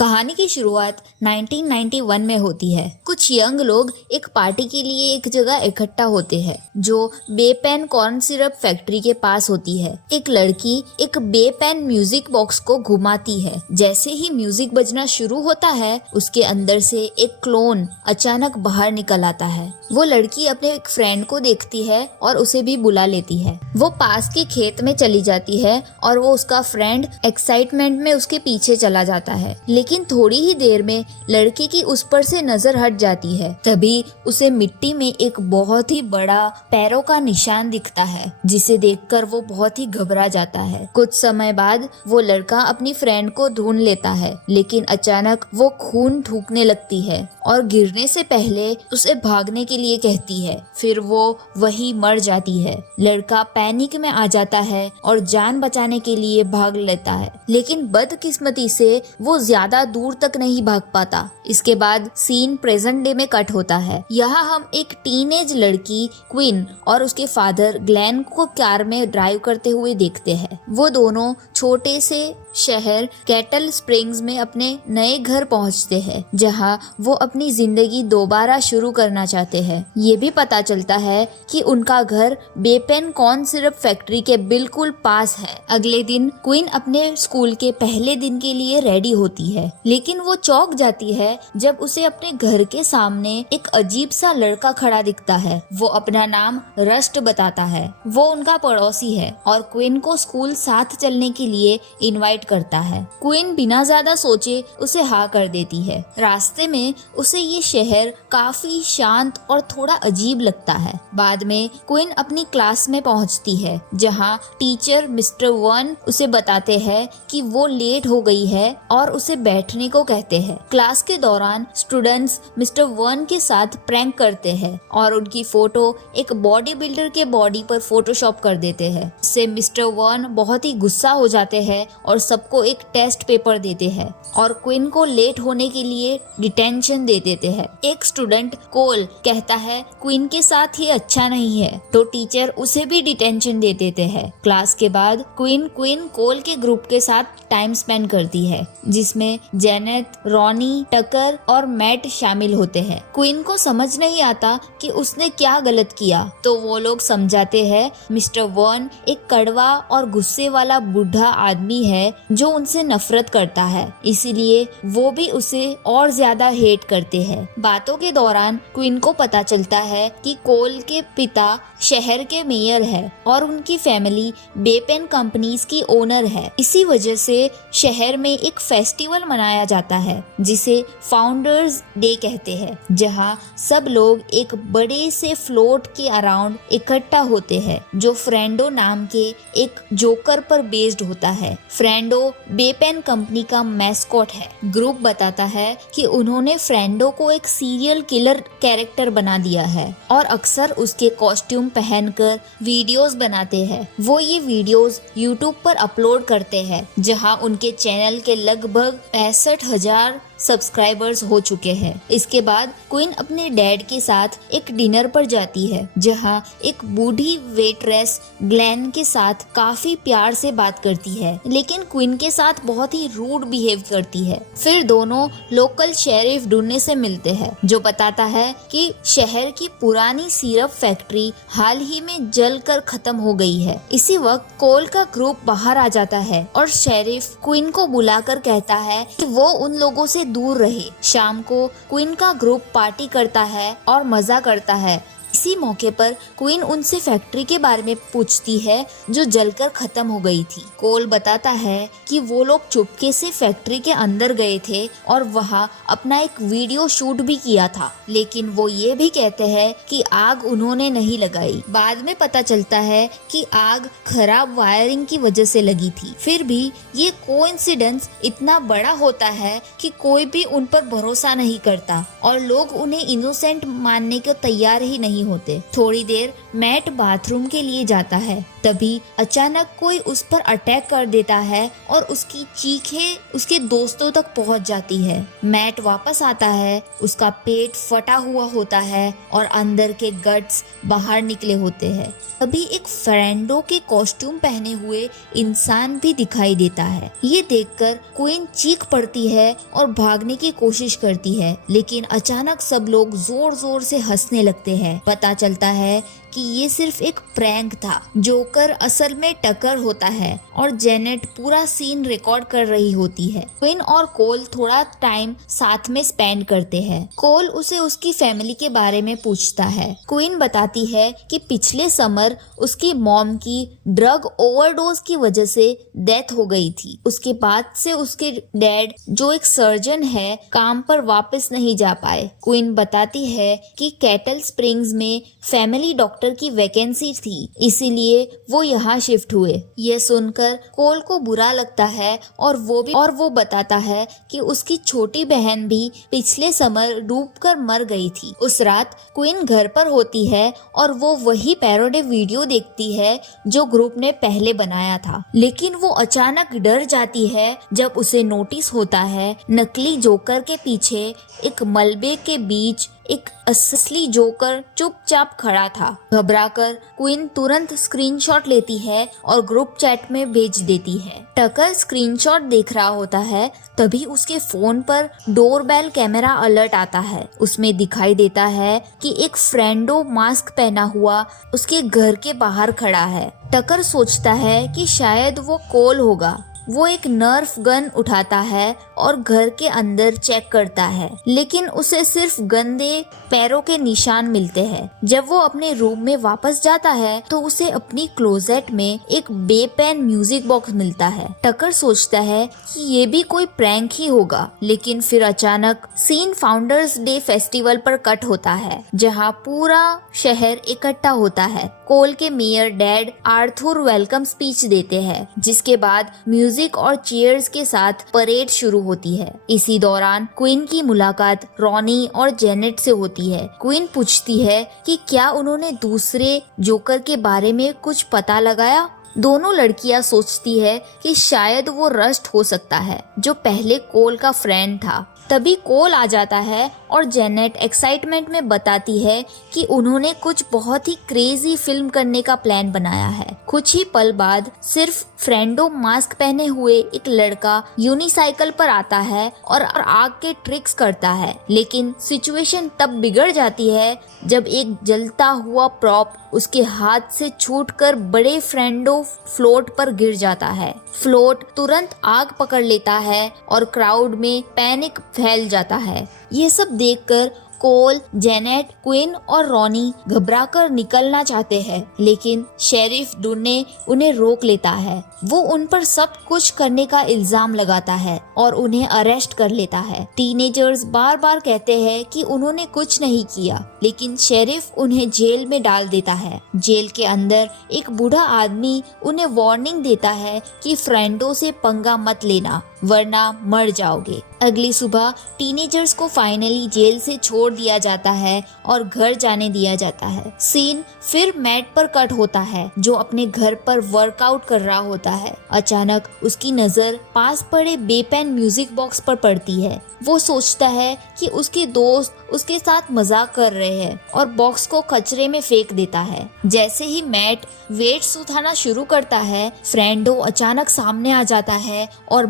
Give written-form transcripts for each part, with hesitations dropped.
कहानी की शुरुआत 1991 में होती है। कुछ यंग लोग एक पार्टी के लिए एक जगह इकट्ठा होते हैं जो बेपेन कॉर्न सिरप फैक्ट्री के पास होती है। एक लड़की एक बेपेन म्यूजिक बॉक्स को घुमाती है। जैसे ही म्यूजिक बजना शुरू होता है, उसके अंदर से एक क्लोन अचानक बाहर निकल आता है। वो लड़की अपने एक फ्रेंड को देखती है और उसे भी बुला लेती है। वो पास के खेत में चली जाती है और वो उसका फ्रेंड एक्साइटमेंट में उसके पीछे चला जाता है। लेकिन थोड़ी ही देर में लड़के की उस पर से नजर हट जाती है। तभी उसे मिट्टी में एक बहुत ही बड़ा पैरों का निशान दिखता है, जिसे देखकर वो बहुत ही घबरा जाता है। कुछ समय बाद वो लड़का अपनी फ्रेंड को ढूंढ लेता है, लेकिन अचानक वो खून थूकने लगती है और गिरने से पहले उसे भागने के लिए कहती है। फिर वो वही मर जाती है। लड़का पैनिक में आ जाता है और जान बचाने के लिए भाग लेता है, लेकिन बदकिस्मती से वो ज्यादा दूर तक नहीं भाग पाता। इसके बाद सीन प्रेजेंट डे में कट होता है। यहाँ हम एक टीनेज लड़की क्वीन और उसके फादर ग्लेन को कार में ड्राइव करते हुए देखते हैं। वो दोनों छोटे से शहर कैटल स्प्रिंग्स में अपने नए घर पहुंचते हैं, जहां वो अपनी जिंदगी दोबारा शुरू करना चाहते हैं। ये भी पता चलता है कि उनका घर बेपेन कॉर्न सिरप फैक्ट्री के बिल्कुल पास है। अगले दिन क्वीन अपने स्कूल के पहले दिन के लिए रेडी होती है, लेकिन वो चौंक जाती है जब उसे अपने घर के सामने एक अजीब सा लड़का खड़ा दिखता है। वो अपना नाम रस्ट बताता है। वो उनका पड़ोसी है और क्वीन को स्कूल साथ चलने के लिए इनवाइट करता है। क्वीन बिना ज्यादा सोचे उसे हाँ कर देती है। रास्ते में उसे ये शहर काफी शांत और थोड़ा अजीब लगता है। बाद में क्वीन अपनी क्लास में पहुंचती है, जहां टीचर मिस्टर वन उसे बताते हैं कि वो लेट हो गई है और उसे बैठने को कहते हैं। क्लास के दौरान स्टूडेंट्स मिस्टर वन के साथ प्रैंक करते हैं और उनकी फोटो एक बॉडी बिल्डर के बॉडी पर फोटोशॉप कर देते हैं। इससे मिस्टर वन बहुत ही गुस्सा हो जाते हैं और सबको एक टेस्ट पेपर देते हैं और क्वीन को लेट होने के लिए डिटेंशन दे देते हैं। एक स्टूडेंट कोल कहता है क्वीन के साथ ये अच्छा नहीं है, तो टीचर उसे भी डिटेंशन दे देते हैं। क्लास के बाद क्वीन कोल के ग्रुप के साथ टाइम स्पेंड करती है, जिसमें जेनेट, रॉनी, टकर और मैट शामिल होते हैं। क्वीन को समझ नहीं आता कि उसने क्या गलत किया, तो वो लोग समझाते हैं मिस्टर वन एक कड़वा और गुस्से वाला बूढ़ा आदमी है जो उनसे नफरत करता है, इसीलिए वो भी उसे और ज्यादा हेट करते हैं। बातों के दौरान क्वीन को पता चलता है कि कोल के पिता शहर के मेयर है और उनकी फैमिली बेपेन कंपनीज की ओनर है। इसी वजह से शहर में एक फेस्टिवल मनाया जाता है जिसे फाउंडर्स डे कहते हैं, जहां सब लोग एक बड़े से फ्लोट के अराउंड इकट्ठा होते हैं जो फ्रेंडो नाम के एक जोकर पर बेस्ड होता है। फ्रेंडो बेपेन कंपनी का मैस्कॉट है। ग्रुप बताता है कि उन्होंने फ्रेंडो को एक सीरियल किलर कैरेक्टर बना दिया है और अक्सर उसके कॉस्ट्यूम पहनकर वीडियोस बनाते हैं। वो ये वीडियोस यूट्यूब पर अपलोड करते हैं, जहां उनके चैनल के लगभग 65,000 सब्सक्राइबर्स हो चुके हैं। इसके बाद क्वीन अपने डैड के साथ एक डिनर पर जाती है, जहां एक बूढ़ी वेट्रेस ग्लेन के साथ काफी प्यार से बात करती है, लेकिन क्वीन के साथ बहुत ही रूड बिहेव करती है। फिर दोनों लोकल शेरिफ ढूंढने से मिलते हैं, जो बताता है कि शहर की पुरानी सिरप फैक्ट्री हाल ही में जलकर खत्म हो गई है। इसी वक्त कोल का ग्रुप बाहर आ जाता है और शेरिफ क्वीन को बुलाकर कहता है कि वो उन लोगों से दूर रहे। शाम को क्वीन का ग्रुप पार्टी करता है और मजा करता है। इसी मौके पर क्वीन उनसे फैक्ट्री के बारे में पूछती है जो जलकर खत्म हो गई थी। कोल बताता है कि वो लोग चुपके से फैक्ट्री के अंदर गए थे और वहाँ अपना एक वीडियो शूट भी किया था, लेकिन वो ये भी कहते हैं कि आग उन्होंने नहीं लगाई। बाद में पता चलता है कि आग खराब वायरिंग की वजह से लगी थी। फिर भी ये कोइंसिडेंस इतना बड़ा होता है कि कोई भी उन पर भरोसा नहीं करता और लोग उन्हें इनोसेंट मानने को तैयार ही नहीं होते। थोड़ी देर मैट बाथरूम के लिए जाता है तभी अचानक कोई उस पर अटैक कर देता है और उसकी चीखें उसके दोस्तों तक पहुंच जाती है। मैट वापस आता है, उसका पेट फटा हुआ होता है और अंदर के गट्स बाहर निकले होते हैं। तभी एक फ्रेंडो के कॉस्ट्यूम पहने हुए इंसान भी दिखाई देता है। ये देखकर क्वीन चीख पड़ती है और भागने की कोशिश करती है, लेकिन अचानक सब लोग जोर जोर से हंसने लगते हैं। पता चलता है कि ये सिर्फ एक प्रैंक था। जोकर असल में टकर होता है और जेनेट पूरा सीन रिकॉर्ड कर रही होती है। क्वीन और कोल थोड़ा टाइम साथ में स्पेंड करते हैं। कोल उसे उसकी फैमिली के बारे में पूछता है। क्वीन बताती है कि पिछले समर उसकी मॉम की ड्रग ओवरडोज की वजह से डेथ हो गई थी। उसके बाद से उसके डैड, जो एक सर्जन है, काम पर वापस नहीं जा पाए। क्वीन बताती है कि कैटल स्प्रिंग्स में फैमिली डॉक्टर की वैकेंसी थी, इसीलिए वो यहाँ शिफ्ट हुए। यह सुनकर कोल को बुरा लगता है और वो बताता है कि उसकी छोटी बहन भी पिछले समर डूबकर मर गई थी। उस रात क्वीन घर पर होती है और वो वही पैरोडी वीडियो देखती है जो ग्रुप ने पहले बनाया था, लेकिन वो अचानक डर जाती है जब उसे नोटिस होता है नकली जोकर के पीछे एक मलबे के बीच एक असली जोकर चुपचाप खड़ा था। घबराकर क्वीन तुरंत स्क्रीनशॉट लेती है और ग्रुप चैट में भेज देती है। टकर स्क्रीनशॉट देख रहा होता है, तभी उसके फोन पर डोरबेल कैमरा अलर्ट आता है। उसमें दिखाई देता है कि एक फ्रेंडो मास्क पहना हुआ उसके घर के बाहर खड़ा है। टकर सोचता है कि शायद वो कोल होगा। वो एक नर्फ गन उठाता है और घर के अंदर चेक करता है, लेकिन उसे सिर्फ गंदे पैरों के निशान मिलते हैं। जब वो अपने रूम में वापस जाता है तो उसे अपनी क्लोजेट में एक बेपेन म्यूजिक बॉक्स मिलता है। टकर सोचता है कि ये भी कोई प्रैंक ही होगा, लेकिन फिर अचानक सीन फाउंडर्स डे फेस्टिवल पर कट होता है, जहाँ पूरा शहर इकट्ठा होता है। कोल के mayor dad Arthur welcome speech देते हैं, जिसके बाद म्यूजिक और चीयर्स के साथ परेड शुरू होती है। इसी दौरान क्वीन की मुलाकात रॉनी और जेनेट से होती है। क्वीन पूछती है कि क्या उन्होंने दूसरे जोकर के बारे में कुछ पता लगाया। दोनों लड़कियां सोचती है कि शायद वो रस्ट हो सकता है, जो पहले कोल का फ्रेंड था। तभी कोल आ जाता है और जेनेट एक्साइटमेंट में बताती है कि उन्होंने कुछ बहुत ही क्रेजी फिल्म करने का प्लान बनाया है। कुछ ही पल बाद सिर्फ फ्रेंडो मास्क पहने हुए एक लड़का यूनिसाइकिल पर आता है और आग के ट्रिक्स करता है, लेकिन सिचुएशन तब बिगड़ जाती है जब एक जलता हुआ प्रॉप उसके हाथ से छूटकर बड़े फ्रेंडो फ्लोट पर गिर जाता है। फ्लोट तुरंत आग पकड़ लेता है और क्राउड में पैनिक फैल जाता है। ये सब देखकर कोल, जेनेट, क्वीन और रॉनी घबराकर निकलना चाहते हैं, लेकिन शेरिफ डुन्ने उन्हें रोक लेता है। वो उन पर सब कुछ करने का इल्जाम लगाता है और उन्हें अरेस्ट कर लेता है। टीनेजर्स बार बार कहते हैं कि उन्होंने कुछ नहीं किया, लेकिन शेरिफ उन्हें जेल में डाल देता है। जेल के अंदर एक बूढ़ा आदमी उन्हें वार्निंग देता है कि फ्रेंडो से पंगा मत लेना, वरना मर जाओगे। अगली सुबह टीनेजर्स को फाइनली जेल से छोड़ दिया जाता है और घर जाने दिया जाता है। सीन फिर मैट पर कट होता है, जो अपने घर पर वर्कआउट कर रहा होता है। अचानक उसकी नजर पास पड़े बेपेन म्यूजिक बॉक्स पर पड़ती है। वो सोचता है कि उसके दोस्त उसके साथ मजाक कर रहे हैं और बॉक्स को कचरे में फेंक देता है। जैसे ही मैट वेट्स उठाना शुरू करता है, फ्रेंडो अचानक सामने आ जाता है और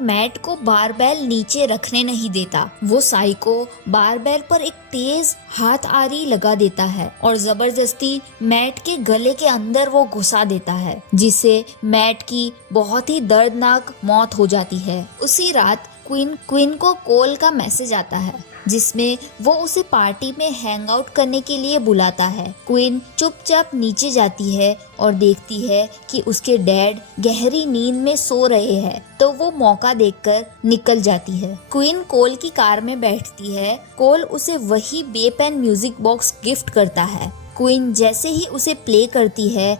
मैट को बारबेल नीचे रखने नहीं देता। वो साइको बारबेल पर एक तेज हाथ आरी लगा देता है और जबरदस्ती मैट के गले के अंदर वो घुसा देता है, जिससे मैट की बहुत ही दर्दनाक मौत हो जाती है। उसी रात क्वीन को कोल का मैसेज आता है, जिसमें वो उसे पार्टी में हैंग आउट करने के लिए बुलाता है। क्वीन चुपचाप नीचे जाती है और देखती है कि उसके डैड गहरी नींद में सो रहे हैं, तो वो मौका देखकर निकल जाती है। क्वीन कोल की कार में बैठती है। कोल उसे वही बेपेन म्यूजिक बॉक्स गिफ्ट करता है। क्वीन जैसे ही उसे प्ले करती है,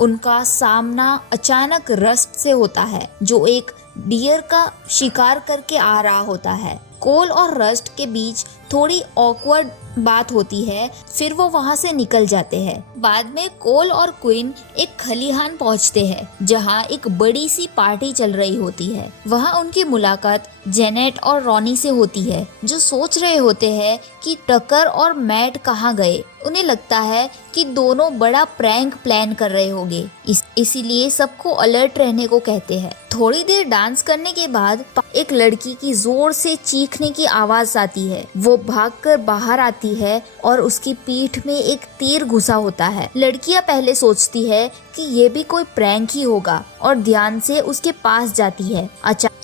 उनका सामना अचानक रस्ट से होता है, जो एक डियर का शिकार करके आ रहा होता है। कोल और रस्ट के बीच थोड़ी ऑकवर्ड बात होती है, फिर वो वहाँ से निकल जाते हैं। बाद में कोल और क्विन एक खलिहान पहुँचते हैं जहाँ एक बड़ी सी पार्टी चल रही होती है। वहाँ उनकी मुलाकात जेनेट और रॉनी से होती है, जो सोच रहे होते हैं कि टकर और मैट कहाँ गए। उन्हें लगता है कि दोनों बड़ा प्रैंक प्लान कर रहे होंगे, इसीलिए सबको अलर्ट रहने को कहते हैं। थोड़ी देर डांस करने के बाद एक लड़की की जोर से चीखने की आवाज आती है। वो भागकर बाहर आती है और उसकी पीठ में एक तीर घुसा होता है। लड़कियां पहले सोचती है कि ये भी कोई प्रैंक ही होगा और ध्यान से उसके पास जाती है।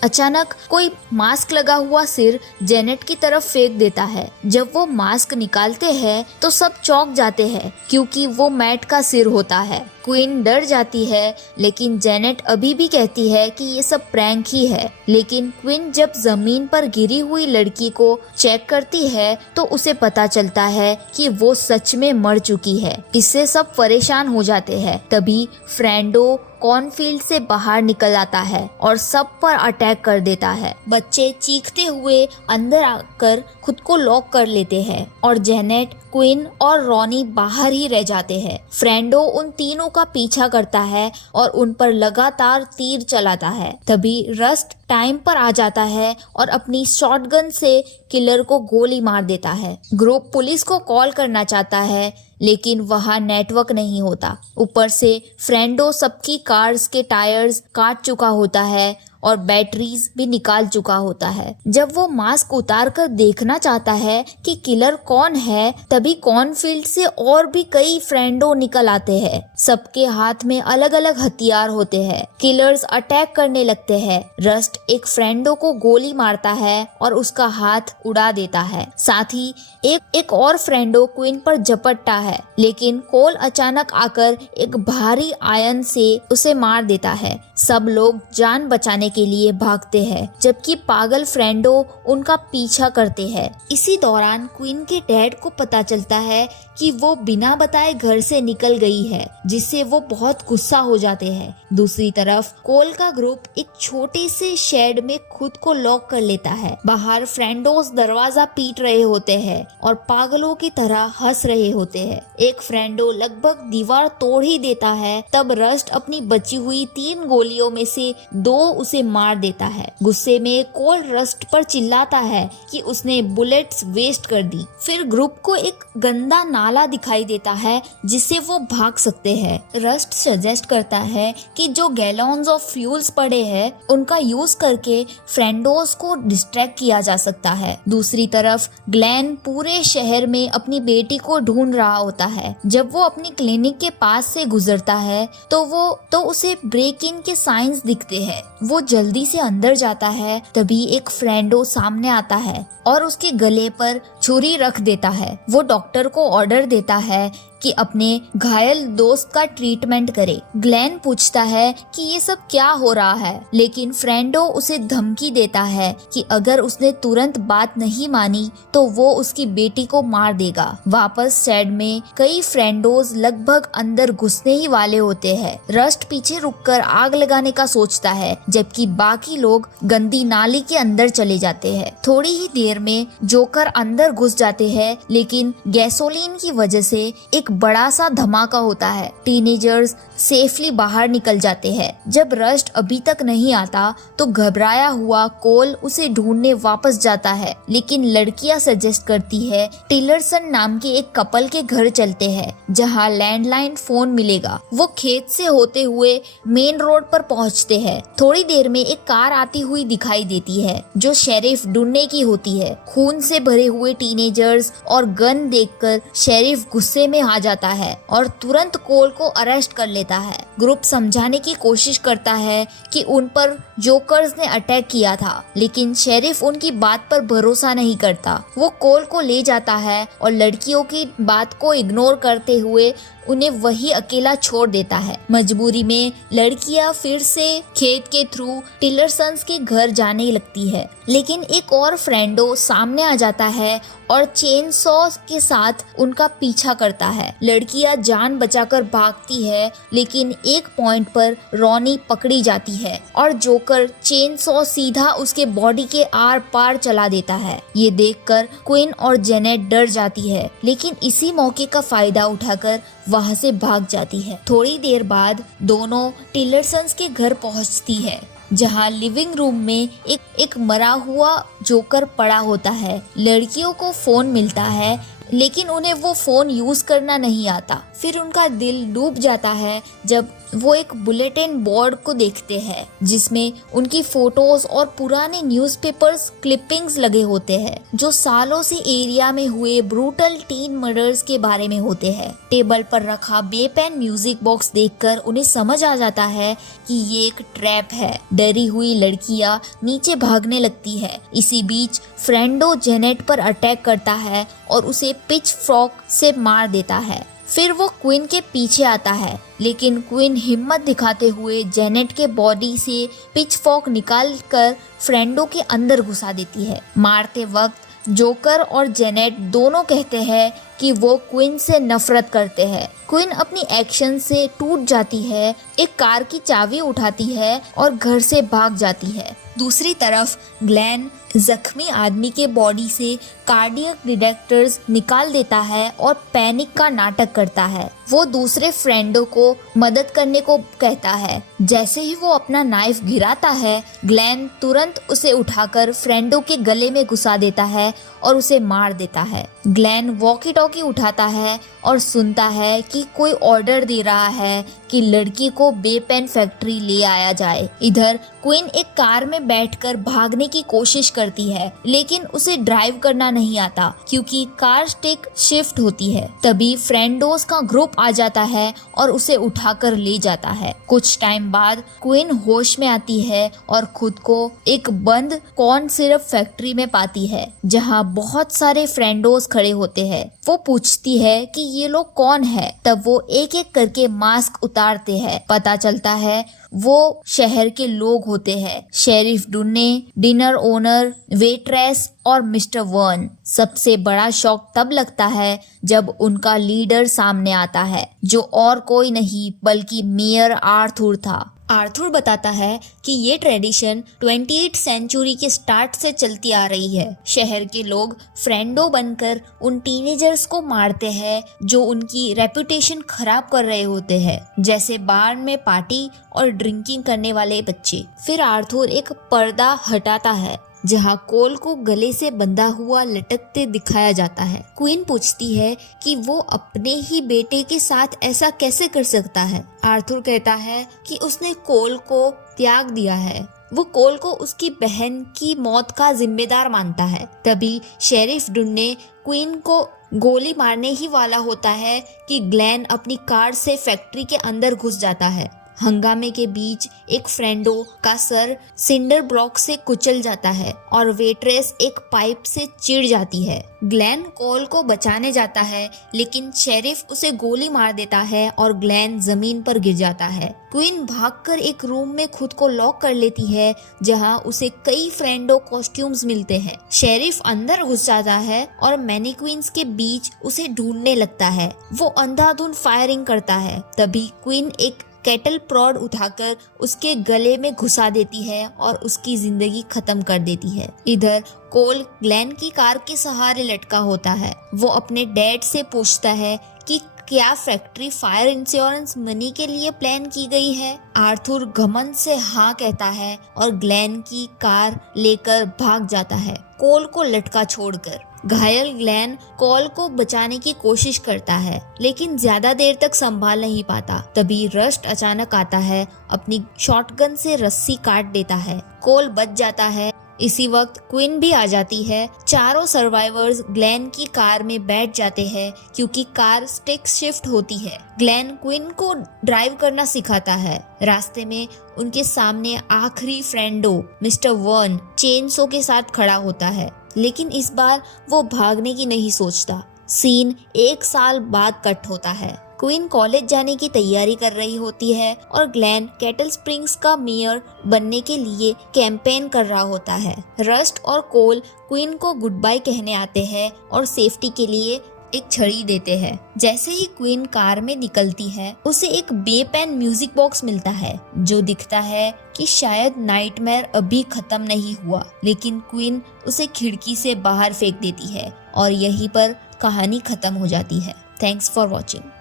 अचानक कोई मास्क लगा हुआ सिर जेनेट की तरफ फेंक देता है। जब वो मास्क निकालते हैं तो सब चौंक जाते हैं क्योंकि वो मैट का सिर होता है। क्वीन डर जाती है, लेकिन जेनेट अभी भी कहती है कि ये सब प्रैंक ही है। लेकिन क्वीन जब जमीन पर गिरी हुई लड़की को चेक करती है तो उसे पता चलता है कि वो सच में मर चुकी है। इससे सब परेशान हो जाते हैं। तभी फ्रेंडो कॉर्नफील्ड से बाहर निकल आता है और सब पर अटैक कर देता है। बच्चे चीखते हुए अंदर आकर खुद को लॉक कर लेते हैं और जेनेट, क्वीन और रॉनी बाहर ही रह जाते हैं। फ्रेंडो उन तीनों का पीछा करता है और उन पर लगातार तीर चलाता है। तभी रस्ट टाइम पर आ जाता है और अपनी शॉटगन से किलर को गोली मार देता है। ग्रुप पुलिस को कॉल करना चाहता है, लेकिन वहाँ नेटवर्क नहीं होता। ऊपर से फ्रेंडो सबकी कार्स के टायर्स काट चुका होता है और बैटरीज भी निकाल चुका होता है। जब वो मास्क उतार कर देखना चाहता है कि किलर कौन है, तभी कॉर्नफील्ड से और भी कई फ्रेंडो निकल आते हैं। सबके हाथ में अलग अलग हथियार होते हैं। किलर्स अटैक करने लगते हैं। रस्ट एक फ्रेंडो को गोली मारता है और उसका हाथ उड़ा देता है। साथ ही एक और फ्रेंडो क्वीन पर झपटता है, लेकिन कोल अचानक आकर एक भारी आयन से उसे मार देता है। सब लोग जान बचाने के लिए भागते हैं, जबकि पागल फ्रेंडो उनका पीछा करते हैं। इसी दौरान क्वीन के डैड को पता चलता है कि वो बिना बताए घर से निकल गई है, जिससे वो बहुत गुस्सा हो जाते हैं। दूसरी तरफ कोल का ग्रुप एक छोटे से शेड में खुद को लॉक कर लेता है। बाहर फ्रेंडोस दरवाजा पीट रहे होते हैं और पागलों की तरह हंस रहे होते हैं। एक फ्रेंडो लगभग दीवार तोड़ ही देता है, तब रस्ट अपनी बची हुई 3 गोलियों में से 2 उसे मार देता है। गुस्से में कोल रस्ट पर चिल्लाता है कि उसने बुलेट्स वेस्ट कर दी। फिर ग्रुप को एक गंदा नाला दिखाई देता है जिससे वो भाग सकते हैं। रस्ट सजेस्ट करता है कि जो गैलन्स ऑफ फ्यूल्स पड़े हैं उनका यूज करके फ्रेंडोस को डिस्ट्रैक्ट किया जा सकता है। दूसरी तरफ ग्लेन पूरे शहर में अपनी बेटी को ढूंढ रहा होता है। जब वो अपनी क्लिनिक के पास से गुजरता है तो उसे ब्रेक इन के साइंस दिखते हैं। वो जल्दी से अंदर जाता है, तभी एक फ्रेंडो सामने आता है और उसके गले पर छुरी रख देता है। वो डॉक्टर को ऑर्डर देता है कि अपने घायल दोस्त का ट्रीटमेंट करे। ग्लेन पूछता है कि ये सब क्या हो रहा है, लेकिन फ्रेंडो उसे धमकी देता है कि अगर उसने तुरंत बात नहीं मानी तो वो उसकी बेटी को मार देगा। वापस शेड में कई फ्रेंडोज लगभग अंदर घुसने ही वाले होते हैं। रस्ट पीछे रुककर आग लगाने का सोचता है, जबकि बाकी लोग गंदी नाली के अंदर चले जाते हैं। थोड़ी ही देर में जोकर अंदर घुस जाते हैं, लेकिन गैसोलीन की वजह से एक बड़ा सा धमाका होता है। टीनेजर्स सेफली बाहर निकल जाते हैं। जब रस्ट अभी तक नहीं आता तो घबराया हुआ कोल उसे ढूंढने वापस जाता है, लेकिन लड़कियां सजेस्ट करती है टिलरसन नाम के एक कपल के घर चलते हैं जहां लैंडलाइन फोन मिलेगा। वो खेत से होते हुए मेन रोड पर पहुंचते हैं। थोड़ी देर में एक कार आती हुई दिखाई देती है जो शेरिफ ढूंढने की होती है। खून से भरे हुए टीनेजर्स और गन देखकर शेरिफ गुस्से में आ जाता है और तुरंत कोल को अरेस्ट कर लेता है। ग्रुप समझाने की कोशिश करता है कि उन पर जोकर्स ने अटैक किया था, लेकिन शेरिफ उनकी बात पर भरोसा नहीं करता। वो कोल को ले जाता है और लड़कियों की बात को इग्नोर करते हुए उन्हें वही अकेला छोड़ देता है। मजबूरी में लड़कियां फिर से खेत के थ्रू टिलरसन्स के घर जाने लगती है, लेकिन एक और फ्रेंडो सामने आ जाता है और चेन सॉ के साथ उनका पीछा करता है। लड़कियां जान बचाकर भागती है, लेकिन एक पॉइंट पर रॉनी पकड़ी जाती है और जोकर चेन सॉ सीधा उसके बॉडी के आर पार चला देता है। ये देखकर क्विन और जेनेट डर जाती है, लेकिन इसी मौके का फायदा उठाकर वहां से भाग जाती है। थोड़ी देर बाद दोनों टिलरसन्स के घर पहुंचती है, जहां लिविंग रूम में एक मरा हुआ जोकर पड़ा होता है। लड़कियों को फोन मिलता है, लेकिन उन्हें वो फोन यूज करना नहीं आता। फिर उनका दिल डूब जाता है जब वो एक बुलेटिन बोर्ड को देखते हैं, जिसमें उनकी फोटोज और पुराने न्यूज़पेपर्स क्लिपिंग्स लगे होते हैं, जो सालों से एरिया में हुए ब्रूटल टीन मर्डर्स के बारे में होते हैं। टेबल पर रखा बेपेन म्यूजिक बॉक्स देखकर उन्हें समझ आ जाता है कि ये एक ट्रैप है। डरी हुई लड़कियां नीचे भागने लगती है। इसी बीच फ्रेंडो जेनेट पर अटैक करता है और उसे पिच फॉर्क से मार देता है। फिर वो क्विन के पीछे आता है, लेकिन क्विन हिम्मत दिखाते हुए जेनेट के बॉडी से पिच फॉर्क निकाल कर फ्रेंडो के अंदर घुसा देती है। मारते वक्त जोकर और जेनेट दोनों कहते हैं कि वो क्विन से नफरत करते हैं। क्विन अपनी एक्शन से टूट जाती है, एक कार की चाबी उठाती है और घर से भाग जाती है। दूसरी तरफ ग्लेन जख्मी आदमी के बॉडी से कार्डियक डिटेक्टर्स निकाल देता है और पैनिक का नाटक करता है। वो दूसरे फ्रेंडों को मदद करने को कहता है। जैसे ही वो अपना नाइफ गिराता है, ग्लेन तुरंत उसे उठाकर फ्रेंडो के गले में घुसा देता है और उसे मार देता है। ग्लेन वॉकी टॉकी उठाता है और सुनता है कि कोई ऑर्डर दे रहा है कि लड़की को बेपेन फैक्ट्री ले आया जाए। इधर क्वीन एक कार में बैठकर भागने की कोशिश करती है, लेकिन उसे ड्राइव करना नहीं आता क्योंकि कार स्टिक शिफ्ट होती है। तभी फ्रेंडोस का ग्रुप आ जाता है और उसे उठाकर ले जाता है। कुछ टाइम बाद क्वीन होश में आती है और खुद को एक बंद कॉर्न सिरप फैक्ट्री में पाती है, जहां बहुत सारे फ्रेंडोस खड़े होते हैं। वो पूछती है कि ये लोग कौन है। तब वो एक एक करके मास्क उतारते हैं। पता चलता है वो शहर के लोग होते हैं। शेरिफ डुन्ने, डिनर ओनर, वेट्रेस और मिस्टर वर्न। सबसे बड़ा शॉक तब लगता है जब उनका लीडर सामने आता है, जो और कोई नहीं बल्कि मेयर आर्थर था। आर्थर बताता है कि ये ट्रेडिशन 28th सेंचुरी के स्टार्ट से चलती आ रही है। शहर के लोग फ्रेंडो बनकर उन टीनेजर्स को मारते हैं जो उनकी रेपुटेशन खराब कर रहे होते हैं, जैसे बार में पार्टी और ड्रिंकिंग करने वाले बच्चे। फिर आर्थर एक पर्दा हटाता है जहाँ कोल को गले से बंधा हुआ लटकते दिखाया जाता है। क्वीन पूछती है कि वो अपने ही बेटे के साथ ऐसा कैसे कर सकता है। आर्थर कहता है कि उसने कोल को त्याग दिया है। वो कोल को उसकी बहन की मौत का जिम्मेदार मानता है। तभी शेरिफ डुन्ने क्वीन को गोली मारने ही वाला होता है कि ग्लेन अपनी कार से फैक्ट्री के अंदर घुस जाता है। हंगामे के बीच एक फ्रेंडो का सर सिंडर ब्लॉक से कुचल जाता है और वेट्रेस एक पाइप से चिढ़ जाती है। ग्लेन कोल को बचाने जाता है, लेकिन शेरिफ उसे गोली मार देता है और ग्लेन जमीन पर गिर जाता है। क्वीन भागकर एक रूम में खुद को लॉक कर लेती है, जहां उसे कई फ्रेंडो कॉस्ट्यूम्स मिलते हैं। शेरिफ अंदर घुस जाता है और मैनीक्वींस के बीच उसे ढूंढने लगता है। वो अंधाधुंध फायरिंग करता है। तभी क्वीन एक कैटल प्रॉड उठाकर उसके गले में घुसा देती है और उसकी जिंदगी खत्म कर देती है। इधर कोल ग्लेन की कार के सहारे लटका होता है। वो अपने डैड से पूछता है कि क्या फैक्ट्री फायर इंश्योरेंस मनी के लिए प्लान की गई है। आर्थर घमंड से हाँ कहता है और ग्लेन की कार लेकर भाग जाता है, कोल को लटका छोड़कर। घायल ग्लेन कोल को बचाने की कोशिश करता है, लेकिन ज्यादा देर तक संभाल नहीं पाता। तभी रस्ट अचानक आता है, अपनी शॉटगन से रस्सी काट देता है। कोल बच जाता है। इसी वक्त क्वीन भी आ जाती है। चारों सर्वाइवर्स ग्लेन की कार में बैठ जाते हैं क्योंकि कार स्टिक शिफ्ट होती है। ग्लेन क्वीन को ड्राइव करना सिखाता है। रास्ते में उनके सामने आखिरी फ्रेंडो मिस्टर वर्न चेनसो के साथ खड़ा होता है, लेकिन इस बार वो भागने की नहीं सोचता। सीन 1 साल बाद कट होता है। क्वीन कॉलेज जाने की तैयारी कर रही होती है और ग्लेन कैटल स्प्रिंग्स का मेयर बनने के लिए कैंपेन कर रहा होता है। रस्ट और कोल क्वीन को गुड बाय कहने आते हैं और सेफ्टी के लिए एक छड़ी देते हैं। जैसे ही क्वीन कार में निकलती है उसे एक बेपेन म्यूजिक बॉक्स मिलता है जो दिखता है कि शायद नाइटमेयर अभी खत्म नहीं हुआ, लेकिन क्वीन उसे खिड़की से बाहर फेंक देती है और यहीं पर कहानी खत्म हो जाती है। Thanks for watching.